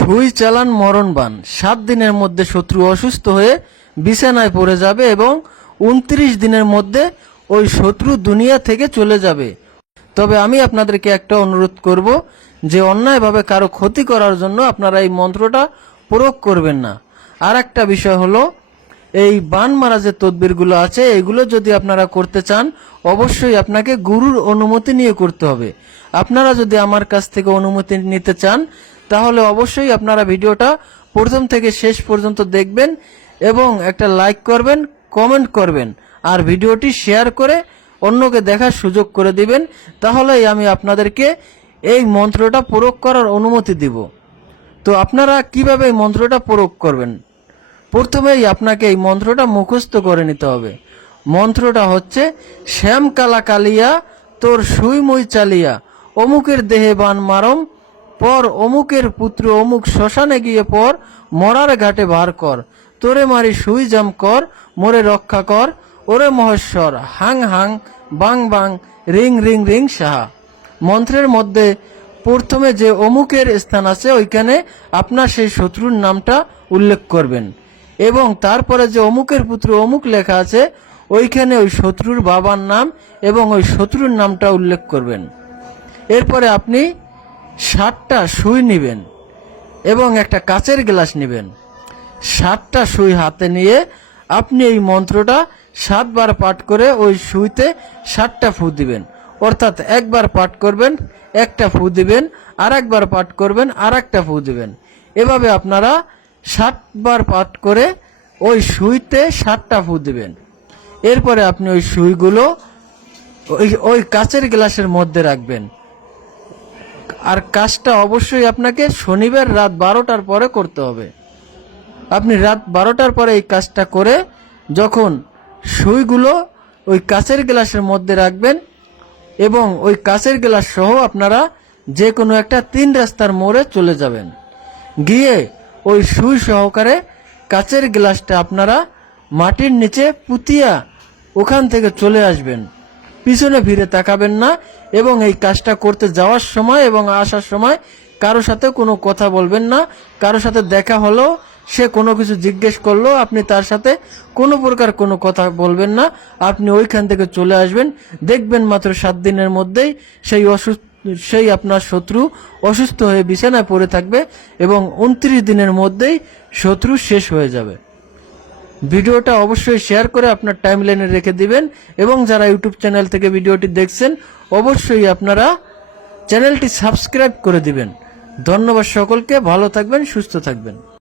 সুই চালান মরণবান। 7 দিনের মধ্যে শত্রু অসুস্থ হয়ে বিছানায় পড়ে যাবে এবং 29 দিনের মধ্যে ওই শত্রু দুনিয়া থেকে চলে যাবে। তবে আমি আপনাদেরকে একটা অনুরোধ করব যে অন্যায়ভাবে কারো ক্ষতি করার জন্য আপনারা এই মন্ত্রটা প্রয়োগ করবেন না। আর একটা বিষয় হলো, এই বান মারা যে তদবিরগুলো আছে এগুলো যদি আপনারা করতে চান অবশ্যই আপনাকে গুরুর অনুমতি নিয়ে করতে হবে। আপনারা যদি আমার কাছ থেকে অনুমতি নিতে চান তাহলে অবশ্যই আপনারা ভিডিওটা প্রথম থেকে শেষ পর্যন্ত দেখবেন এবং একটা লাইক করবেন, কমেন্ট করবেন আর ভিডিওটি শেয়ার করে অন্যকে দেখার সুযোগ করে দিবেন। তাহলেই আমি আপনাদেরকে এই মন্ত্রটা প্রয়োগ করার অনুমতি দিব। তো আপনারা কিভাবে এই মন্ত্রটা প্রয়োগ করবেন? প্রথমেই আপনাকে এই মন্ত্রটা মুখস্থ করে নিতে হবে। মন্ত্রটা হচ্ছে, শ্যাম কালা কালিয়া তোর সুই মই চালিয়া, অমুকের দেহে বান মারম পর, অমুকের পুত্র অমুক শ্মশানে গিয়ে পর, মরার ঘাটে ভার কর, তোরে মারি সুই জাম কর, মোরে রক্ষা কর, ওরে মহেশ্বর হাং হাং বাং বাং রিং রিং রিং সাহা। মন্ত্রের মধ্যে প্রথমে যে অমুকের স্থান আছে ওইখানে আপনার সেই শত্রুর নামটা উল্লেখ করবেন এবং তারপরে যে অমুকের পুত্র অমুক লেখা আছে ওইখানে ওই শত্রুর বাবার নাম এবং ওই শত্রুর নামটা উল্লেখ করবেন। এরপরে আপনি 7টা সুই নেবেন এবং একটা কাচের গ্লাস নেবেন। 7টা সুই হাতে নিয়ে আপনি এই মন্ত্রটা 7 বার পাঠ করে ওই সুইতে 7টা ফু দিবেন। অর্থাৎ একবার পাঠ করবেন, একটা ফু দিবেন, আর একবার পাঠ করবেন, আর একটা ফু দিবেন। এভাবে আপনারা 7 বার পাঠ করে ওই সুইতে 7টা ফু দিবেন। এরপরে আপনি ওই সুইগুলো ওই কাচের গ্লাসের মধ্যে রাখবেন। আর কাজটা অবশ্যই আপনাকে শনিবার রাত 12টার পরে করতে হবে। আপনি রাত 12টার পরে এই কাজটা করে যখন সুইগুলো ওই কাচের গ্লাসের মধ্যে রাখবেন এবং ওই কাচের গ্লাস সহ আপনারা যে কোনো একটা 3 রাস্তার মোড়ে চলে যাবেন। গিয়ে ওই সুই সহকারে কাচের গ্লাসটা আপনারা মাটির নিচে পুঁতিয়া ওখান থেকে চলে আসবেন। পিছনে ফিরে তাকাবেন না এবং এই কাজটা করতে যাওয়ার সময় এবং আসার সময় কারো সাথে কোনো কথা বলবেন না। কারো সাথে দেখা হলো, সে কোনো কিছু জিজ্ঞেস করলো, আপনি তার সাথে কোনো প্রকার কোনো কথা বলবেন না। আপনি ওইখান থেকে চলে আসবেন। দেখবেন মাত্র 7 দিনের মধ্যেই সেই আপনার শত্রু অসুস্থ হয়ে বিছানায় পড়ে থাকবে এবং 29 দিনের মধ্যেই শত্রু শেষ হয়ে যাবে। ভিডিওটা অবশ্যই শেয়ার করে আপনার টাইমলাইনে রেখে দিবেন এবং যারা ইউটিউব চ্যানেল থেকে ভিডিওটি দেখছেন অবশ্যই আপনারা চ্যানেলটি সাবস্ক্রাইব করে দিবেন। ধন্যবাদ সকলকে, ভালো থাকবেন, সুস্থ থাকবেন।